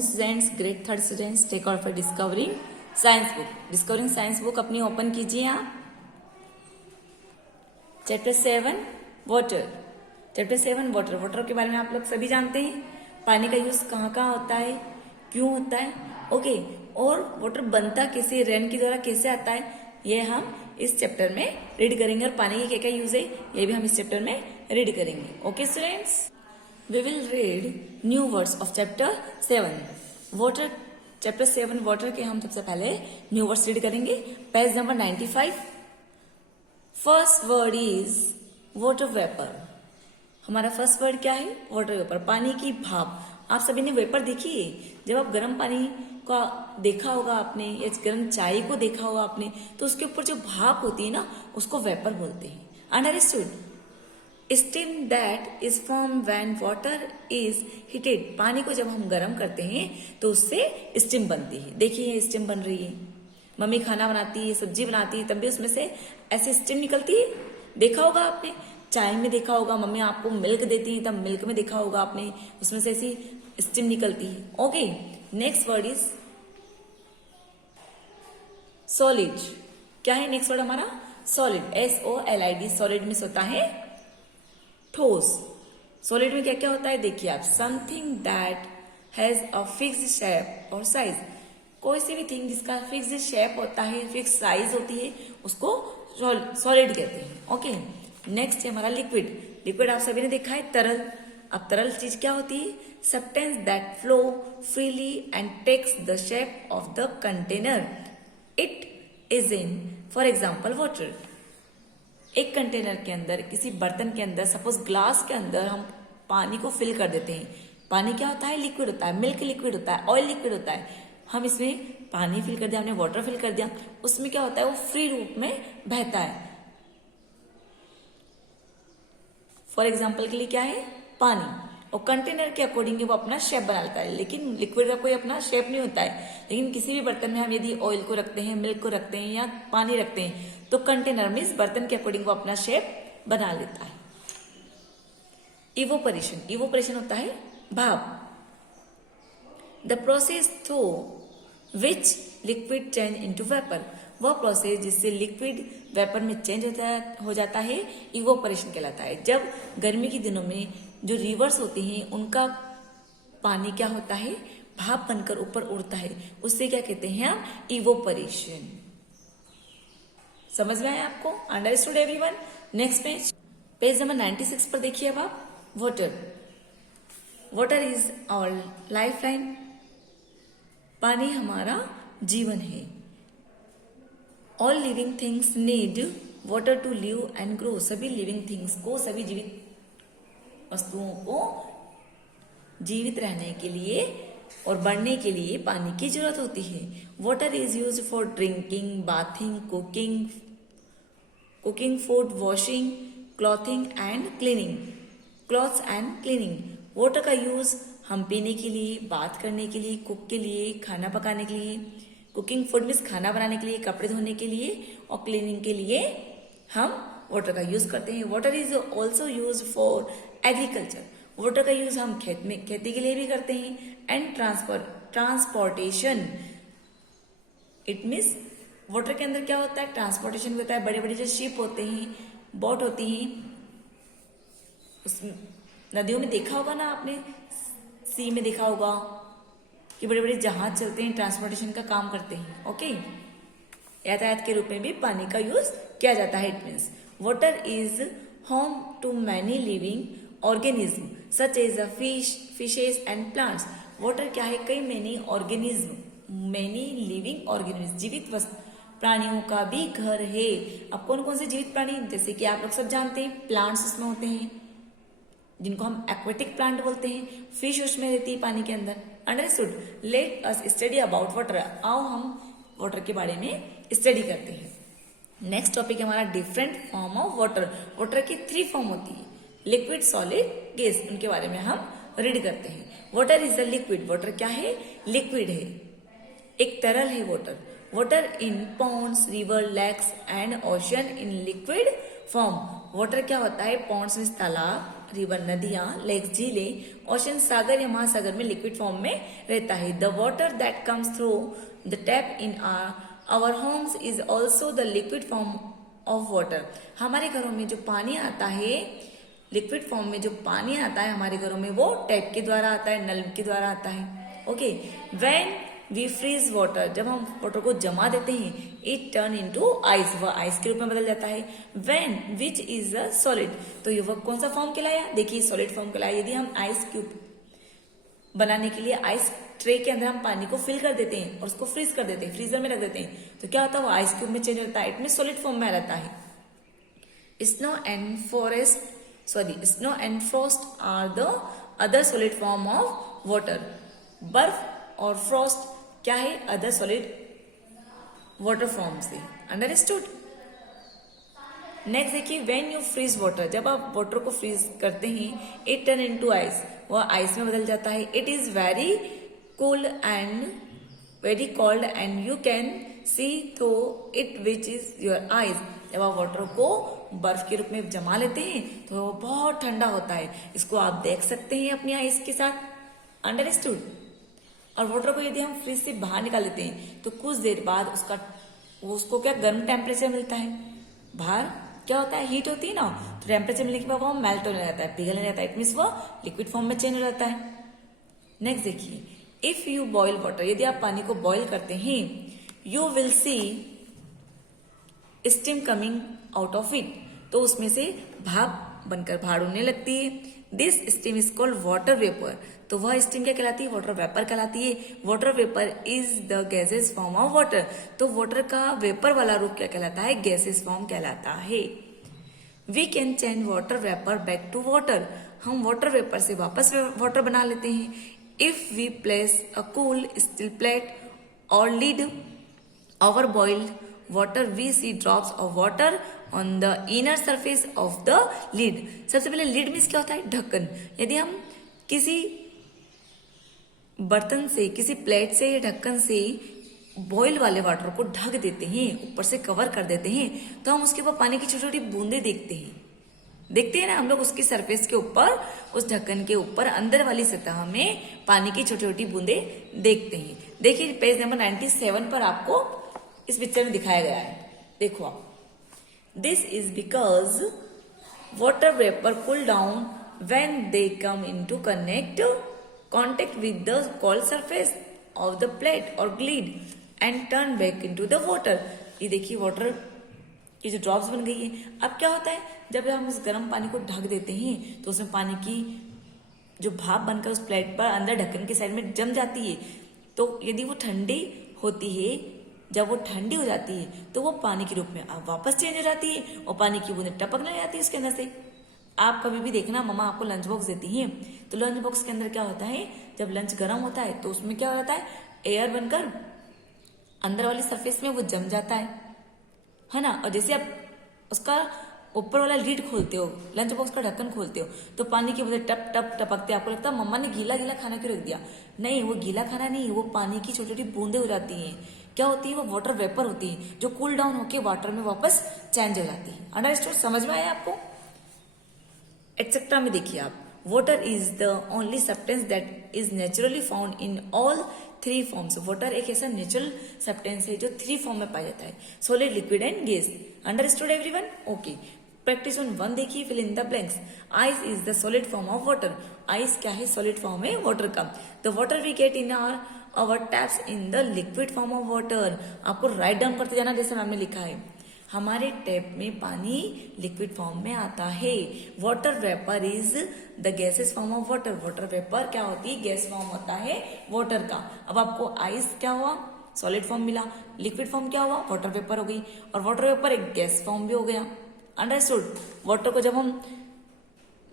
Students grade third students take out for discovering science book अपनी open कीजिए आप। Chapter 7 water. Water के बारे में आप लोग सभी जानते हैं। पानी का यूज कहाँ कहाँ होता है, क्यों होता है, ओके। और वाटर बनता कैसे, रेन के द्वारा कैसे आता है, ये हम इस चैप्टर में रीड करेंगे। और पानी की क्या क्या यूज है ये भी हम इस चैप्टर में रीड करेंगे। Okay students, we will read new words of chapter 7 water। Chapter 7 water के हम सबसे पहले न्यू वर्ड्स रीड करेंगे। Page number 95। First word is water vapour. हमारा फर्स्ट वर्ड क्या है? वाटर वेपर, पानी की भाप। आप सभी ने वेपर देखी है? जब आप गर्म पानी का देखा होगा आपने या गर्म चाय को देखा होगा आपने, तो उसके ऊपर जो भाप होती है ना, उसको वेपर बोलते हैं। Understood? Steam that is form when water is heated. पानी को जब हम गर्म करते हैं तो उससे स्टीम बनती है। देखिए स्टीम बन रही है। मम्मी खाना बनाती है, सब्जी बनाती है, तब भी उसमें से ऐसे स्टीम निकलती है। देखा होगा आपने, चाय में देखा होगा, मम्मी आपको मिल्क देती है तब मिल्क में देखा होगा आपने, उसमें से ऐसी स्टीम निकलती है। Okay, next word is solid. क्या है नेक्स्ट वर्ड हमारा? Solid, SOLID। सॉलिड में होता है ठोस। सॉलिड में क्या क्या होता है देखिए आप। Something that has a fixed shape और साइज। कोई सी भी थिंग जिसका फिक्स्ड शेप होता है, फिक्स साइज होती है, उसको सॉलिड कहते हैं। ओके, नेक्स्ट है हमारा लिक्विड आप सभी ने देखा है, तरल। अब तरल चीज क्या होती है? Substance that flow freely and takes the shape of the container it is in. For example water. एक कंटेनर के अंदर, किसी बर्तन के अंदर, सपोज ग्लास के अंदर हम पानी को फिल कर देते हैं। पानी क्या होता है? लिक्विड होता है। मिल्क लिक्विड होता है, ऑयल लिक्विड होता है। हम इसमें पानी फिल कर दिया, हमने वाटर फिल कर दिया, उसमें क्या होता है? वो फ्री रूप में बहता है। फॉर एग्जाम्पल के लिए क्या है? पानी। और कंटेनर के अकॉर्डिंग वो अपना शेप बना लेता है, लेकिन लिक्विड का कोई अपना शेप नहीं होता है। लेकिन किसी भी बर्तन में हम यदि ऑयल को रखते हैं, मिल्क को रखते हैं या पानी रखते हैं, तो कंटेनर में इस बर्तन के अकॉर्डिंग वो अपना शेप बना लेता है। इवोपरेशन होता है भाप। The process through which liquid change into vapour. वह प्रोसेस जिससे लिक्विड वेपर में चेंज हो जाता है, इवोपरेशन कहलाता है। जब गर्मी के दिनों में जो रिवर्स होती हैं, उनका पानी क्या होता है? भाप बनकर ऊपर उड़ता है, उससे क्या कहते हैं हम? इवोपरेशन। समझ में आया आपको? Understood everyone? Next page number 96 पर देखिए अब आप। Water is our life line. पानी हमारा जीवन है। All living things need water to live and grow. सभी लिविंग थिंग्स को, सभी जीवित वस्तुओं को जीवित रहने के लिए और बढ़ने के लिए पानी की जरूरत होती है। Water is use for drinking, bathing, cooking food, washing clothing and cleaning. Water का यूज हम पीने के लिए, बात करने के लिए, कुक के लिए, खाना पकाने के लिए, कुकिंग फूड मीन्स खाना बनाने के लिए, कपड़े धोने के लिए, और क्लीनिंग के लिए हम वाटर का यूज करते हैं। Water is also use for agriculture. Water का यूज हम खेती के लिए भी करते हैं। And transportation. It means water के अंदर क्या होता है? ट्रांसपोर्टेशन भी होता है। बड़े बड़े जो शिप होते हैं, बोट होती हैं, उस नदियों में देखा होगा ना आपने, सी में देखा होगा कि बड़े बड़े जहाज चलते हैं, ट्रांसपोर्टेशन का काम करते हैं। ओके, यातायात के रूप में भी पानी का यूज किया जाता है। It means water is home to many living organism such as a fishes and plants. Water क्या है? कई मैनी लिविंग ऑर्गेनिज्म, जीवित प्राणियों का भी घर है। अब कौन कौन से जीवित प्राणी? जैसे कि आप लोग सब जानते हैं, प्लांट्स उसमें होते हैं जिनको हम एक्वेटिक प्लांट बोलते हैं। फिश उसमें रहती है पानी के अंदर। Understood? Late us study about water. आओ हम वाटर के बारे में स्टडी करते हैं। नेक्स्ट टॉपिक है हमारा different form of water. Water की 3 फॉर्म होती है, लिक्विड, सॉलिड, गैस। उनके बारे में हम रीड करते हैं। Water is a liquid. Water क्या है? लिक्विड है, एक तरल है water. Water in ponds, river, lakes and ocean in liquid form. Water क्या होता है? पॉन्ड्स में तालाब, रिवर, नदियां, लेक्स, झीलें, ओशन, सागर या महासागर में लिक्विड फॉर्म में रहता है। The water that comes through the tap in our homes is also the liquid form of water. हमारे घरों में जो पानी आता है, लिक्विड फॉर्म में जो पानी आता है हमारे घरों में, वो टैप के द्वारा आता है, नल के द्वारा आता है। Okay, when V fridge water, जब हम वाटर को जमा देते हैं, इट टर्न इनटू आइस, वह आइस के रूप में बदल जाता है। When which is a solid, तो ये वह कौन सा फॉर्म कहलाया, देखिए सॉलिड फॉर्म कहलाया। यदि हम आइस क्यूब बनाने के लिए आइस ट्रे के अंदर हम पानी को फिल कर देते हैं और उसको फ्रीज कर देते हैं, फ्रीजर में रख देते हैं, तो क्या होता है, वो आइस क्यूब में चेंज होता है, इट में सॉलिड फॉर्म में रहता है। Snow and frost are the other solid form of water. बर्फ और फ्रॉस्ट क्या है, अदर सॉलिड वाटर फॉर्म से। अंडरस्टूड। नेक्स्ट देखिए, व्हेन यू फ्रीज वाटर, जब आप वाटर को फ्रीज करते हैं, इट टर्न इनटू आइस, वह आइस में बदल जाता है। It is very cool and very cold and you can see through it which is your eyes. जब आप वाटर को बर्फ के रूप में जमा लेते हैं तो वो बहुत ठंडा होता है, इसको आप देख सकते हैं अपनी आइस के साथ। अंडरस्टूड। और वाटर को यदि हम फ्रिज से बाहर निकाल लेते हैं तो कुछ देर बाद उसको क्या गर्म टेम्परेचर मिलता है, बाहर क्या होता है, हीट होती है ना, तो टेम्परेचर मिलने के बाद वो मेल्ट होने लगता है, पिघलने लगता है, इट मीन्स वो लिक्विड फॉर्म में चेंज हो जाता है। नेक्स्ट देखिए, इफ यू बॉयल वाटर, यदि आप पानी को बॉयल करते हैं, you will see steam coming out of it, तो उसमें से भाप बनकर बाहर उड़ने लगती है। This steam is called water vapour, तो वह स्टीम क्या कहलाती है, वाटर वेपर कहलाती है। Water vapour is the gases form of water, तो वाटर का वेपर वाला रूप क्या कहलाता है, गैसेस फॉर्म कहलाता है। We can change water vapour back to water, हम वाटर वेपर से वापस वाटर बना लेते हैं। If we place a cool steel plate और lid over boiled water, we see drops of water on the inner surface of the lid। सबसे पहले lid means क्या होता है, ढक्कन। यदि हम किसी बर्तन से, किसी प्लेट से या ढक्कन से बॉयल वाले वाटर को ढक देते हैं, ऊपर से कवर कर देते हैं, तो हम उसके ऊपर पानी की छोटी छोटी बूंदे देखते हैं ना हम लोग, उसकी सरफेस के ऊपर, उस ढक्कन के ऊपर अंदर वाली सतह में पानी की छोटी छोटी बूंदे देखते हैं। देखिए पेज नंबर 97 पर आपको इस पिक्चर में दिखाया गया है, देखो आप। This is because water vapour cool down when they come into contact with the cold surface of the plate और glide and turn back into the water. ये देखिए वाटर की जो ड्रॉप्स बन गई है। अब क्या होता है, जब हम इस गर्म पानी को ढक देते हैं तो उसमें पानी की जो भाप बनकर उस प्लेट पर अंदर ढक्कन के साइड में जम जाती है, तो यदि वो ठंडी होती है, जब वो ठंडी हो जाती है तो वो पानी के रूप में अब वापस चेंज हो जाती है और पानी की बूंदें टपकने लग जाती है उसके अंदर से। आप कभी भी देखना, मम्मा आपको लंच बॉक्स देती है, तो लंच बॉक्स के अंदर क्या होता है, जब लंच गर्म होता है तो उसमें क्या हो जाता है, एयर बनकर अंदर वाली सरफेस में वो जम जाता है ना। और जैसे आप उसका ऊपर वाला लीड खोलते हो, लंच बॉक्स का ढक्कन खोलते हो, तो पानी की बूंदें टप टप टपकते, आपको लगता है मम्मा ने गीला गीला खाना क्यों रख दिया। नहीं, वो गीला खाना नहीं, वो पानी की छोटी छोटी बूंदें हो जाती हैं। क्या होती है, वो वाटर वेपर होती है जो कूल डाउन होके वाटर में वापस चेंज हो जाती है। अंडरस्टूड, समझ में आया आपको। एक्सेट्रा में देखिए आप, water is the only substance that is naturally found in all three forms. Water एक ऐसा नेचुरल सब्सटेंस है जो थ्री फॉर्म में पाया जाता है, solid, liquid and gas. Understood everyone, okay. Practice on 1 देखिए, fill in the blanks. Ice is the solid form of water. Ice क्या है, सॉलिड फॉर्म है वाटर का। The water we get in our taps in the liquid form of water। आपको write down करते जाना, जैसे ma'am ने लिखा है, हमारे टैप में पानी लिक्विड फॉर्म में आता है। Water vapour is the gases form of water. Water vapour क्या होती है, गैस फॉर्म होता है वाटर का। अब आपको आइस क्या हुआ, सॉलिड फॉर्म मिला, लिक्विड फॉर्म क्या हुआ, वाटर वेपर हो गई, और वाटर वेपर एक गैस फॉर्म भी हो गया। अंडरस्टूड। वाटर को जब हम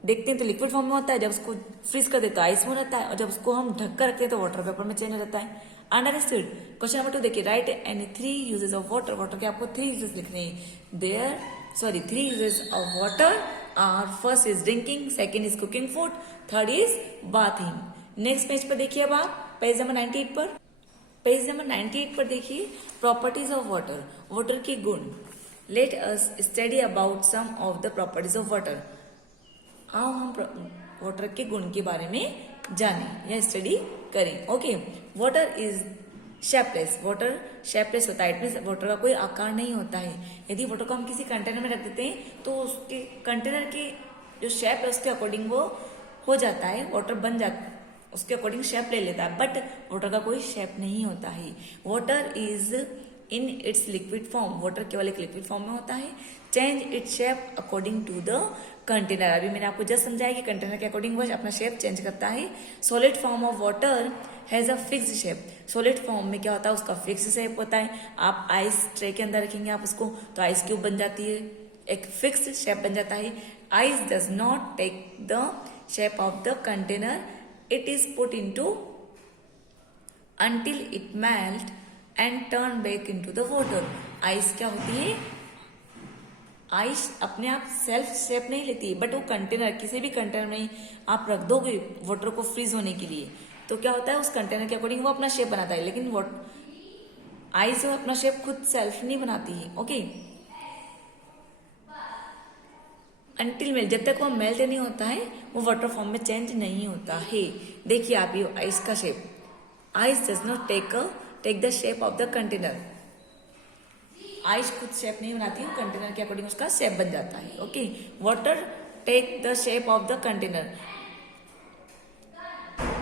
देखते हैं तो लिक्विड फॉर्म में होता है, जब उसको फ्रीज कर देते हैं आइस में रहता है, और जब उसको हम ढक कर रखते हैं तो वाटर वेपर में चेंज हो जाता है। अंडरस्टूड। क्वेश्चन नंबर 2 देखिए, write any 3 uses of water. Water के आपको 3 यूजेस लिखने हैं। 3 uses of water are, first is drinking, second is cooking food, third is bathing. Next page पर देखिए, अब आप पेज नंबर 98 पर, पेज नंबर 98 पर देखिए, प्रॉपर्टीज ऑफ वाटर, वाटर के गुण। Let us study about some of the properties of water. आओ हम वाटर के गुण के बारे में जानें या स्टडी करें। Okay, water is shapeless. Water shapeless होता है, इट मीन्स वाटर का कोई आकार नहीं होता है। यदि वाटर को हम किसी कंटेनर में रख देते हैं तो उसके कंटेनर के जो शेप है उसके अकॉर्डिंग वो हो जाता है, वाटर बन जाता है, उसके अकॉर्डिंग शेप ले लेता है, बट वाटर का कोई शेप नहीं होता है। Water is in its liquid form. Water केवल एक लिक्विड फॉर्म में होता है। Change its shape according to the container. अभी मैंने आपको जस्ट समझाया कि कंटेनर के अकॉर्डिंग वो अपना शेप चेंज करता है। Solid form of water has a fixed shape. Solid form में क्या होता है, उसका फिक्स शेप होता है। आप आइस ट्रे के अंदर रखेंगे आप उसको तो आइस क्यूब बन जाती है, एक फिक्स्ड शेप बन जाता है। Ice does not take the shape of the container, it is put into until it melt and turn back into the water। Ice क्या होती है, आइस अपने आप सेल्फ शेप नहीं लेती, बट वो कंटेनर, किसी भी कंटेनर में आप रख दोगे वाटर को फ्रीज होने के लिए तो क्या होता है, उस कंटेनर के अकॉर्डिंग वो अपना शेप बनाता है, लेकिन आइस वो अपना शेप खुद सेल्फ नहीं बनाती है। ओके, अंटिल मेल्ट, जब तक वो मेल्ट नहीं होता है वो वाटर फॉर्म में चेंज नहीं होता है। देखिए आप ये आइस का shape, ice does not take the shape of the container. Ice खुद शेप नहीं बनाती है, कंटेनर के अकॉर्डिंग उसका शेप बन जाता है। Okay, water take the shape of the container.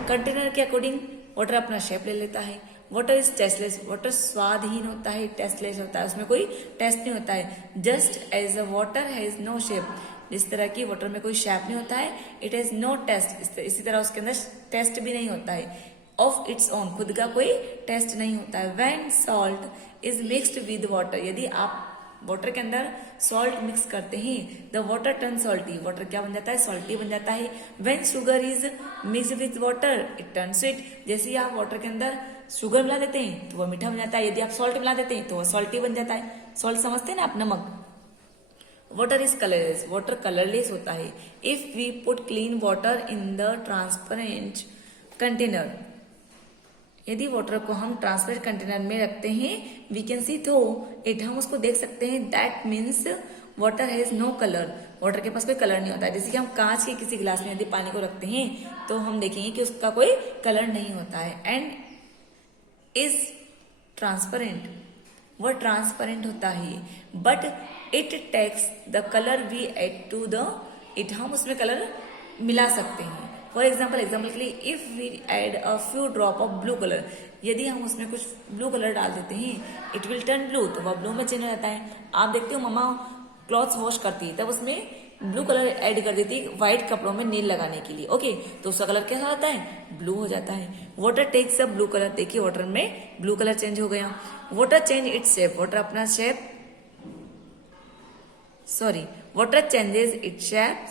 Container के अकॉर्डिंग वाटर अपना शेप ले लेता है। Water is tasteless. वाटर स्वादहीन होता है, टेस्टलेस होता है, उसमें कोई टेस्ट नहीं होता है। Just as a water has no shape, जिस तरह की वाटर में कोई शेप नहीं होता है, इट हैज नो टेस्ट, इसी तरह उसके अंदर टेस्ट भी नहीं होता है। ऑफ इट्स ओन, खुद का कोई टेस्ट नहीं होता है। When salt is mixed with water, यदि आप वाटर के अंदर सॉल्ट मिक्स करते हैं the water turn salty, water क्या बन जाता है, सॉल्टी बन जाता है। When sugar is mix with water it turn sweet, जैसे ही आप वाटर के अंदर शुगर मिला देते हैं तो वह मीठा बन जाता है, यदि आप सॉल्ट मिला देते हैं तो वह सॉल्टी बन जाता है। सॉल्ट समझते हैं ना आप, नमक। Water is colourless, water colourless होता है। If we put clean water in the transparent container, यदि वाटर को हम ट्रांसपेरेंट कंटेनर में रखते हैं, we can see through it, हम उसको देख सकते हैं। That means water has no colour, water के पास कोई कलर नहीं होता है। जैसे कि हम कांच के किसी गिलास में यदि पानी को रखते हैं तो हम देखेंगे कि उसका कोई कलर नहीं होता है। एंड इज ट्रांसपेरेंट, वह ट्रांसपेरेंट होता है, but it takes the colour we add to the it, हम उसमें कलर मिला सकते हैं। फॉर एग्जाम्पल के लिए if we add a few drop of blue colour, यदि हम उसमें कुछ ब्लू कलर डाल देते हैं इट विल टर्न ब्लू, तो वह ब्लू में चेंज हो जाता है। आप देखते हो मम्मा क्लॉथ्स वॉश करती है तब उसमें ब्लू कलर ऐड कर देती है व्हाइट कपड़ों में नील लगाने के लिए। ओके, तो उसका कलर कैसा होता है, ब्लू हो जाता है। Water takes a blue colour, देखिए वाटर में ब्लू कलर चेंज हो गया। Water change its shape, water अपना shape, water changes its shape,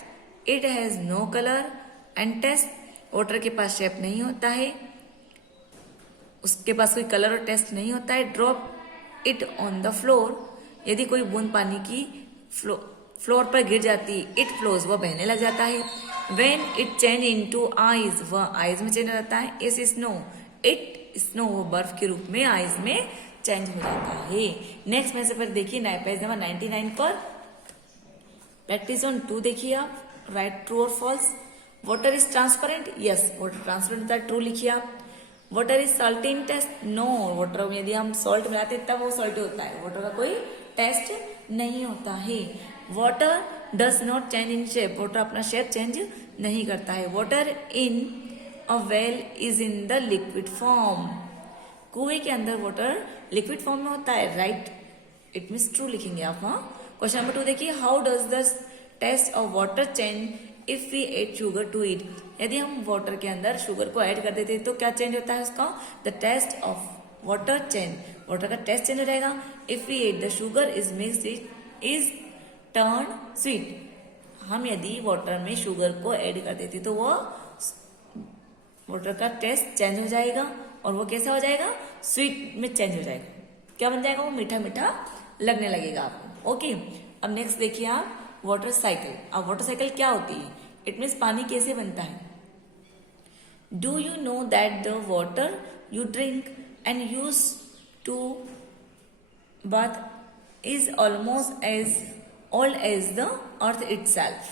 it has no colour and taste, water के पास शेप नहीं होता है, उसके पास कोई कलर और टेस्ट नहीं होता है। Drop it on the floor, यदि कोई बूंद पानी की फ्लोर पर गिर जाती, इट फ्लोज, वह बहने लग जाता है। When it change into eyes, वह आइज में चेंज हो जाता है। इस स्नो, इट स्नो, वो बर्फ के रूप में आइज में चेंज हो जाता है। नेक्स्ट में से फिर देखिए पेज नंबर 99 पर प्रैक्टिस ऑन 2 देखिए आप, राइट ट्रू और false. Water is transparent, yes water transparent होता है, ट्रू लिखिए आप। Water is salty in taste, no, water में यदि हम सॉल्ट मिलाते हैं तब वो सॉल्टी होता है, वाटर का कोई टेस्ट नहीं होता है। Water does not change in shape, water अपना शेप चेंज नहीं करता है। Water in a well is in the liquid form, कुएं के अंदर वाटर लिक्विड फॉर्म में होता है, राइट, इट मीन्स ट्रू लिखेंगे आप। हाँ, क्वेश्चन नंबर 2 देखिए, how does the taste of water change if we add sugar to it, यदि हम वाटर के अंदर शुगर को ऐड कर देते हैं तो क्या चेंज होता है उसका, the taste of water change, water का टेस्ट चेंज हो जाएगा। If we add the sugar is mix it is turn sweet, हम यदि वाटर में शुगर को ऐड कर देते तो वो वाटर का टेस्ट चेंज हो जाएगा और वो कैसा हो जाएगा, स्वीट में चेंज हो जाएगा, क्या बन जाएगा, वो मीठा मीठा लगने लगेगा आपको। ओके, अब नेक्स्ट देखिए आप वाटर साइकिल। अब वाटर साइकिल क्या होती है, इट मीन्स पानी कैसे बनता है। Do you know that the water you drink and use to bath is almost as old as the earth itself,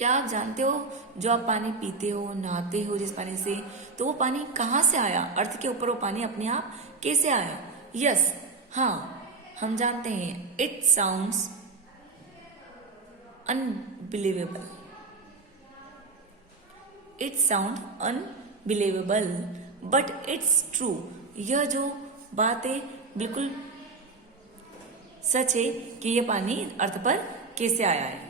क्या आप जानते हो, जो आप पानी पीते हो, नहाते हो जिस पानी से, तो वो पानी कहाँ से आया? अर्थ के ऊपर वो पानी अपने आप कैसे आया? यस, हाँ, हम जानते हैं। It sounds unbelievable, it sound unbelievable but it's true. यह जो बात है बिल्कुल सच है कि यह पानी अर्थ पर कैसे आया है।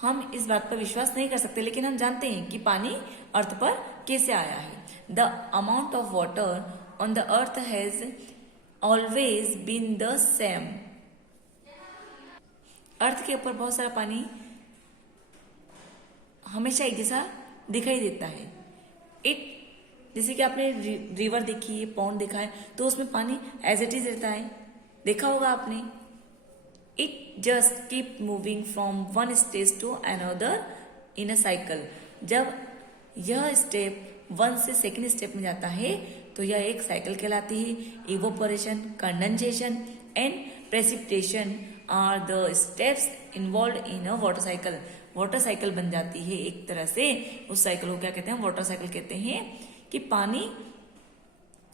हम इस बात पर विश्वास नहीं कर सकते, लेकिन हम जानते हैं कि पानी अर्थ पर कैसे आया है। The amount of water on the earth has always been the same. Earth के ऊपर बहुत सारा पानी हमेशा एक जैसा दिखाई देता है। इट, जैसे कि आपने रिवर देखी है, पॉन्ड देखा है, तो उसमें पानी एज इट इज रहता है, देखा होगा आपने। It just keep moving from one stage to another in a cycle. जब यह स्टेप वन से सेकेंड स्टेप में जाता है तो यह एक साइकिल कहलाती है। Evaporation, condensation and precipitation are the steps involve in a water cycle. Water cycle बन जाती है एक तरह से। उस साइकिल को क्या कहते हैं? वाटर साइकिल कहते हैं। कि पानी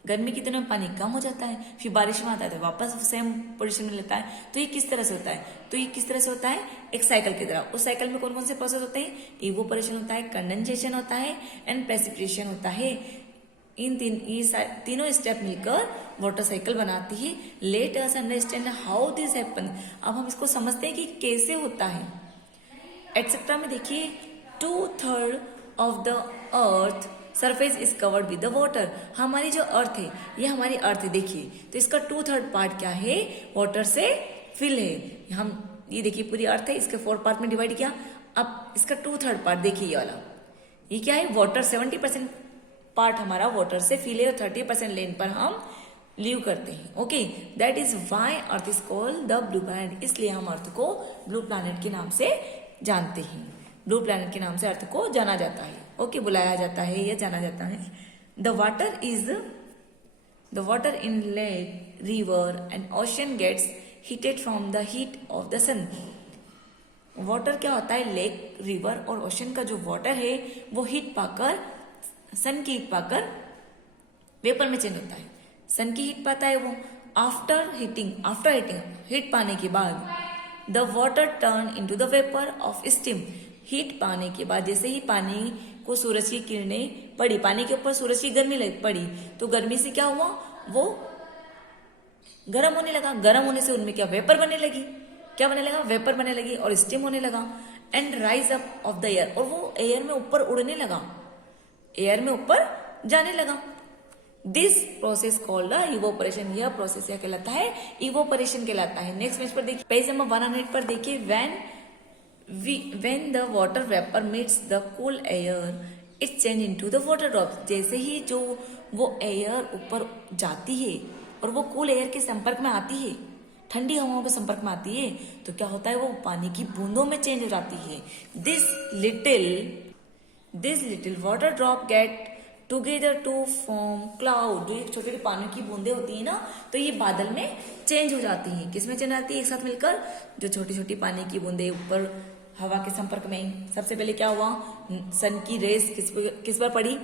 गर्मी के दिनों में पानी कम हो जाता है, फिर बारिश में आता है तो वापस सेम पोजीशन में लेता है। तो ये किस तरह से होता है? तो ये किस तरह से होता है? एक साइकिल की तरह। उस साइकिल में कौन कौन से प्रोसेस होते हैं? इवोपोरेशन होता है, कंडेंसेशन होता है एंड प्रेसिपिटेशन होता है। ये तीनों स्टेप मिलकर वाटर साइकिल बनाती है। Let us understand how this happen. अब हम इसको समझते हैं कि कैसे होता है। एक्सेट्रा में देखिए, 2/3 of the earth surface is covered with the water. हमारी जो अर्थ है, ये हमारी अर्थ है, देखिए, तो इसका 2/3 पार्ट क्या है? वाटर से फिल है। हम ये देखिए पूरी अर्थ है, इसके 4 पार्ट में डिवाइड किया। अब इसका 2/3 पार्ट देखिए, ये वाला, ये क्या है? वाटर। 70% पार्ट हमारा वाटर से फिल है और 30% लैंड पर हम लिव करते हैं। Okay, that is why earth is called the blue planet. इसलिए हम अर्थ को ब्लू प्लैनेट के नाम से जानते हैं। ब्लू प्लैनेट के नाम से अर्थ को जाना जाता है। ओके, बुलाया जाता है या जाना जाता है। The water in lake, river and ocean gets heated from the heat of the sun. Water क्या होता है? लेक, रिवर और ओशन का जो वाटर है वो हीट पाकर, सन की हीट पाकर वेपर में चेंज होता है। सन की हीट पाता है वो। आफ्टर हीटिंग, हीट पाने के बाद the water turn into the vapour of steam. Heat पाने के बाद जैसे ही पानी को सूरज की किरणें पड़ी, पानी के ऊपर सूरज की गर्मी पड़ी, तो गर्मी से क्या हुआ? वो गर्म होने लगा। गर्म होने से उनमें क्या? वेपर बनने लगी। क्या बनने लगा? वेपर बनने लगी और स्टीम होने लगा। And rise up of the air, और वो एयर में ऊपर उड़ने लगा, एयर में ऊपर जाने लगा। This process called evaporation. यह प्रोसेस क्या कहलाता है? इवोपरेशन कहलाता है। नेक्स्ट पेज पर देखिए, पेज नंबर 100 पर देखिए, when the water vapor meets the cool air it change into the water drops। जैसे ही जो वो एयर ऊपर जाती है और वो कूल एयर के संपर्क में आती है, ठंडी हवाओं के संपर्क में आती है, तो क्या होता है? वो पानी की बूंदों में चेंज हो जाती है। This little water drop get together to form cloud. जो एक छोटी छोटी पानी की बूंदे होती है ना, तो ये बादल में चेंज हो जाती हैं। किसमें चेंज आती है? एक साथ मिलकर जो छोटी छोटी पानी की बूंदे ऊपर हवा के संपर्क में। सबसे पहले क्या हुआ? सन की रेस किस पर पड़ी?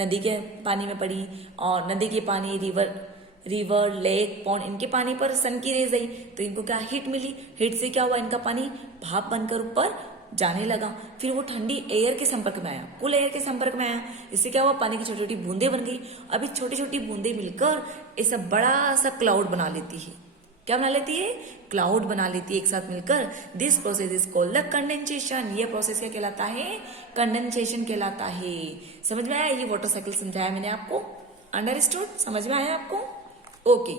नदी के पानी में पड़ी, और नदी के पानी, रिवर, लेक, पॉन्ड, इनके पानी पर सन की रेस आई, तो इनको क्या? हीट मिली। हीट से क्या हुआ? इनका पानी भाप बनकर ऊपर जाने लगा। फिर वो ठंडी एयर के संपर्क में आया, कूल एयर के संपर्क में आया। इससे क्या हुआ? पानी की छोटी छोटी बूंदे बन गई। अभी छोटी छोटी बूंदे मिलकर ऐसा बड़ा सा क्लाउड बना लेती है। क्या बना लेती है? क्लाउड बना लेती है एक साथ मिलकर। This process is called the condensation. ये प्रोसेस क्या कहलाता है? कंडेंसेशन कहलाता है। समझ में आया? ये वाटर साइकिल समझाया मैंने आपको। अंडरस्टूड? समझ में आया आपको? ओके,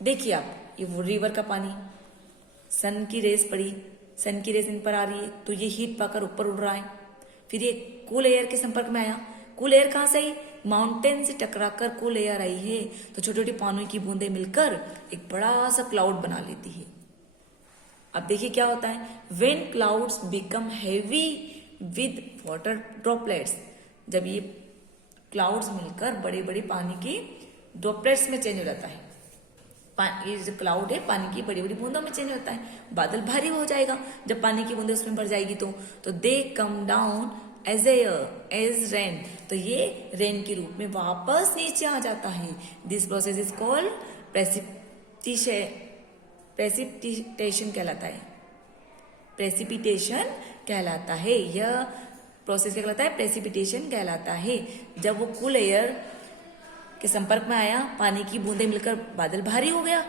देखिए आप, ये वो रिवर का पानी, सन की रेस पड़ी, सन की रेस इन पर आ रही है, तो ये हीट पाकर ऊपर उड़ रहा है। फिर ये कूल एयर के संपर्क में आया। कूल एयर कहां से आई? माउंटेन से टकराकर कूल एयर आई है, तो छोटी छोटी पानी की बूंदें मिलकर एक बड़ा सा क्लाउड बना लेती है। अब देखिए क्या होता है? When clouds become heavy with water droplets. जब ये क्लाउड्स मिलकर बड़े बड़े पानी के ड्रॉपलेट्स में चेंज हो जाता है, ये जो क्लाउड है पानी की बड़ी बड़ी बूंदों में चेंज होता है, बादल भारी हो जाएगा जब पानी की बूंदें उसमें भर जाएगी तो they come down as as rain, तो ये रेन के रूप में वापस नीचे आ जाता है। This process is called precipitation कहलाता है, प्रेसिपिटेशन कहलाता है। यह प्रोसेस क्या कहलाता है? प्रेसिपिटेशन कहलाता है। जब वो कूल एयर के संपर्क में आया, पानी की बूंदें मिलकर बादल भारी हो गया।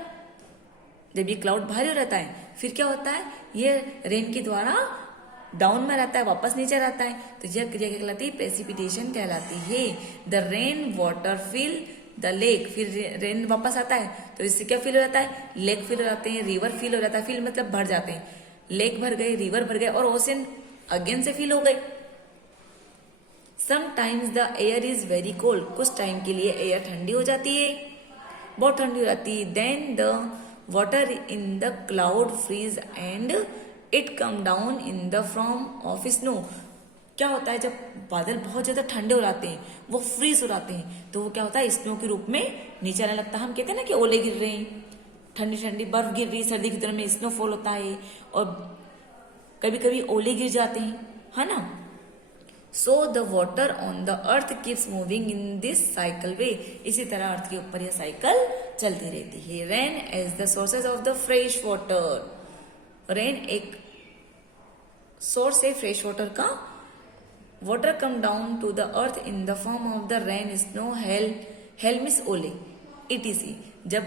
जब ये क्लाउड भारी हो रहता है फिर क्या होता है? ये रेन के द्वारा डाउन में रहता है, वापस नीचे रहता है, तो यह क्रिया क्या कहलाती है? प्रेसिपिटेशन कहलाती है। The rain water fill the lake, फिर रेन वापस आता है तो इससे क्या फील हो जाता है? लेक फील हो जाते हैं, रिवर फील हो जाता है। फील मतलब भर जाते हैं, लेक भर गए, रिवर भर गए और ओशन अगेन से फील हो गए। Sometimes the air is very cold, कुछ टाइम के लिए एयर ठंडी हो जाती है, बहुत ठंडी हो जाती है। Then the water in the cloud freeze and it come down in the form of snow. क्या होता है? जब बादल बहुत ज्यादा ठंडे हो जाते हैं, वो फ्रीज हो जाते हैं, तो वो क्या होता है? स्नो के रूप में नीचे आने लगता है। हम कहते हैं ना कि ओले गिर रहे हैं, ठंडी ठंडी बर्फ गिर रही है, सर्दी की तरह में स्नोफॉल होता है और कभी कभी ओले गिर जाते हैं, है ना। So the water on the earth keeps moving in this cycle way, इसी तरह अर्थ के ऊपर यह साइकिल चलती रहती है। Rain as the sources of the fresh water, rain एक सोर्स है फ्रेश वाटर का। Water come down to the earth in the form of the rain, snow, hail मिस ओले etc। जब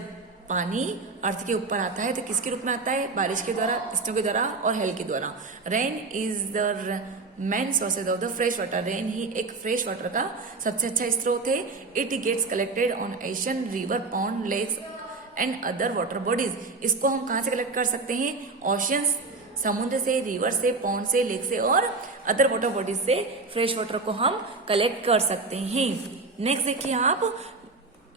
पानी अर्थ के ऊपर आता है तो किसके रूप में आता है? बारिश के द्वारा, स्नो के द्वारा और हेल के द्वारा। Rain is the main sources of the fresh water, rain ही एक फ्रेश वाटर का सबसे अच्छा स्रोत है। It gets collected on ocean, river, pond, lakes and other water bodies. इसको हम कहाँ से कलेक्ट कर सकते हैं? ओशंस, समुद्र से, रिवर से, पॉन्ड से, लेक से और अदर वाटर बॉडीज से फ्रेश वाटर को हम कलेक्ट कर सकते हैं। नेक्स्ट देखिए आप,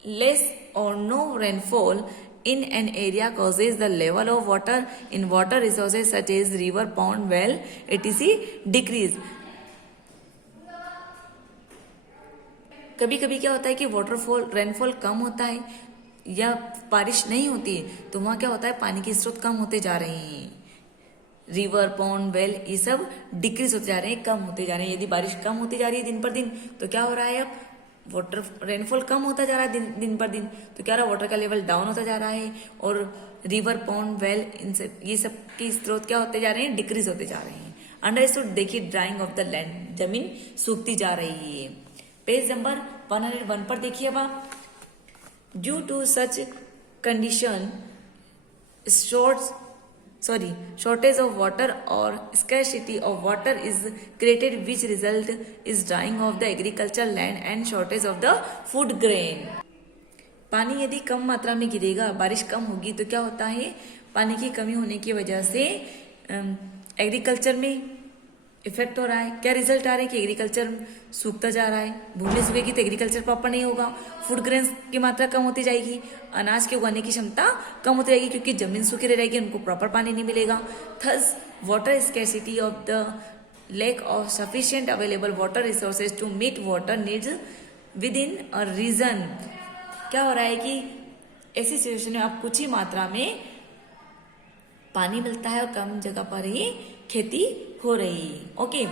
लेस और no rainfall in an area causes the level of water in water resources such as river, pond, well etc decrease। कभी कभी क्या होता है कि वाटरफॉल, रेनफॉल कम होता है या बारिश नहीं होती है तो वहां क्या होता है? पानी के स्रोत कम होते जा रहे हैं। रिवर, पॉन्ड, वेल ये सब डिक्रीज होते जा रहे हैं, कम होते जा रहे हैं। यदि बारिश कम होती जा रही है दिन पर दिन तो क्या हो रहा है? अब वाटर रेनफॉल कम होता जा रहा है दिन पर दिन, तो क्या रहा? वाटर का लेवल डाउन होता जा रहा है और रिवर, पॉन्ड, वेल इन सब ये सब के स्रोत क्या होते जा रहे हैं? डिक्रीज होते जा रहे हैं। अंडरस्टूड। देखिए ड्राइंग ऑफ द लैंड, जमीन सूखती जा रही है। पेज नंबर 101 पर देखिए अब आप, due to such condition shortage of water or scarcity of water is created, which result is drying of the agricultural land and shortage of the food grain। पानी यदि कम मात्रा में गिरेगा, बारिश कम होगी तो क्या होता है? पानी की कमी होने की वजह से एग्रीकल्चर में इफेक्ट हो रहा है। क्या रिजल्ट आ रहा है? कि एग्रीकल्चर सूखता जा रहा है। भूमि सूखेगी तो एग्रीकल्चर प्रॉपर नहीं होगा, फूड ग्रेन्स की मात्रा कम होती जाएगी, अनाज के उगाने की क्षमता कम होती जाएगी क्योंकि जमीन सूखी रह जाएगी, उनको प्रॉपर पानी नहीं मिलेगा। Thus water scarcity of the lack of sufficient available water resources to meet water needs within a region. क्या हो रहा है कि ऐसी सिचुएशन में आप कुछ ही मात्रा में पानी मिलता है और कम जगह पर ही खेती हो रही है। ओके,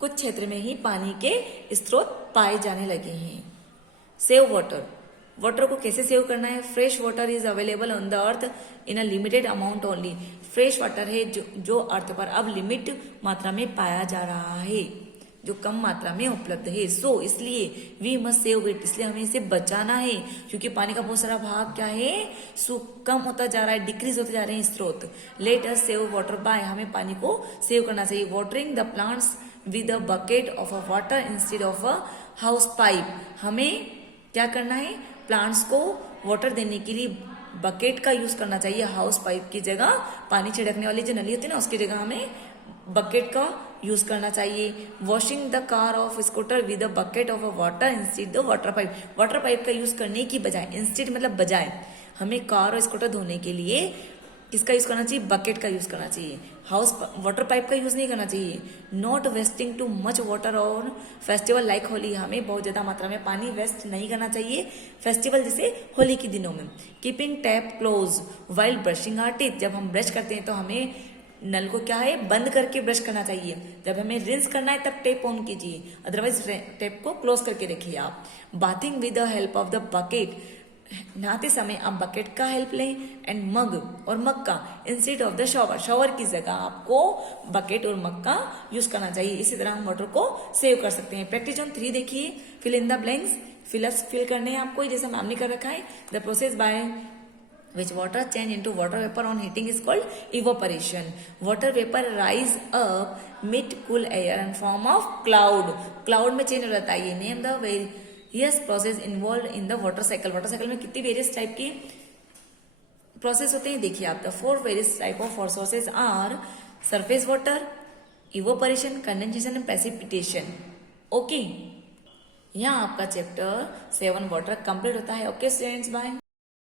कुछ क्षेत्र में ही पानी के स्रोत पाए जाने लगे हैं। सेव वाटर, वाटर को कैसे सेव करना है? Fresh water is available on the earth in a limited amount only. Fresh water है जो अर्थ पर अब लिमिट मात्रा में पाया जा रहा है, जो कम मात्रा में उपलब्ध है। सो इसलिए वी मस्ट सेव इट, इसलिए हमें इसे बचाना है क्योंकि पानी का बहुत सारा भाग क्या है? कम होता जा रहा है, डिक्रीज होते जा रहे हैं स्रोत। Let us save water bye, हमें पानी को सेव करना चाहिए। Watering the plants with a bucket of a water instead of a house pipe, हमें क्या करना है? प्लांट्स को वाटर देने के लिए बकेट का यूज करना चाहिए, हाउस पाइप की जगह। पानी छिड़कने वाली जो नली होती है ना उसकी जगह हमें बकेट का यूज करना चाहिए। Washing the car of scooter with a bucket of a water instead the water pipe, water pipe का यूज करने की बजाय, इंस्टेड मतलब बजाय, हमें कार और स्कूटर धोने के लिए किसका यूज करना चाहिए? बकेट का यूज करना चाहिए। हाउस वाटर पाइप का यूज नहीं करना चाहिए। Not wasting too much water on festival like holy, हमें बहुत ज्यादा मात्रा में पानी वेस्ट नहीं करना चाहिए फेस्टिवल जैसे होली के दिनों में। Keeping tap close while brushing our teeth, जब हम ब्रश करते हैं तो हमें नल को क्या है, बंद करके ब्रश करना चाहिए। जब हमें रिंस करना है तब टेप ऑन कीजिए, अदरवाइज टेप को क्लोज करके रखिए आप। Bathing with the help of the bucket, नहाते समय आप बकेट का हेल्प लें एंड मग और मग का instead of the shower, shower की जगह आपको बकेट और मग का यूज करना चाहिए। इसी तरह हम वाटर को सेव कर सकते हैं। प्रैक्टिस ऑन 3 देखिए, fill in the blanks, fill करने हैं आपको जैसे मैम ने कर रखा है। The process by which water change into water vapor on heating is called evaporation. Water vapor rise up mid cool air and form of cloud. Cloud में change हो जाता है। ये name the various process involved in the water cycle. Water cycle में कितनी various type की process होते हैं देखिए आप। The 4 various type of sources are surface water, evaporation, condensation and precipitation. Okay. यहाँ आपका चैप्टर 7 वाटर कंप्लीट होता है। Okay students, bye.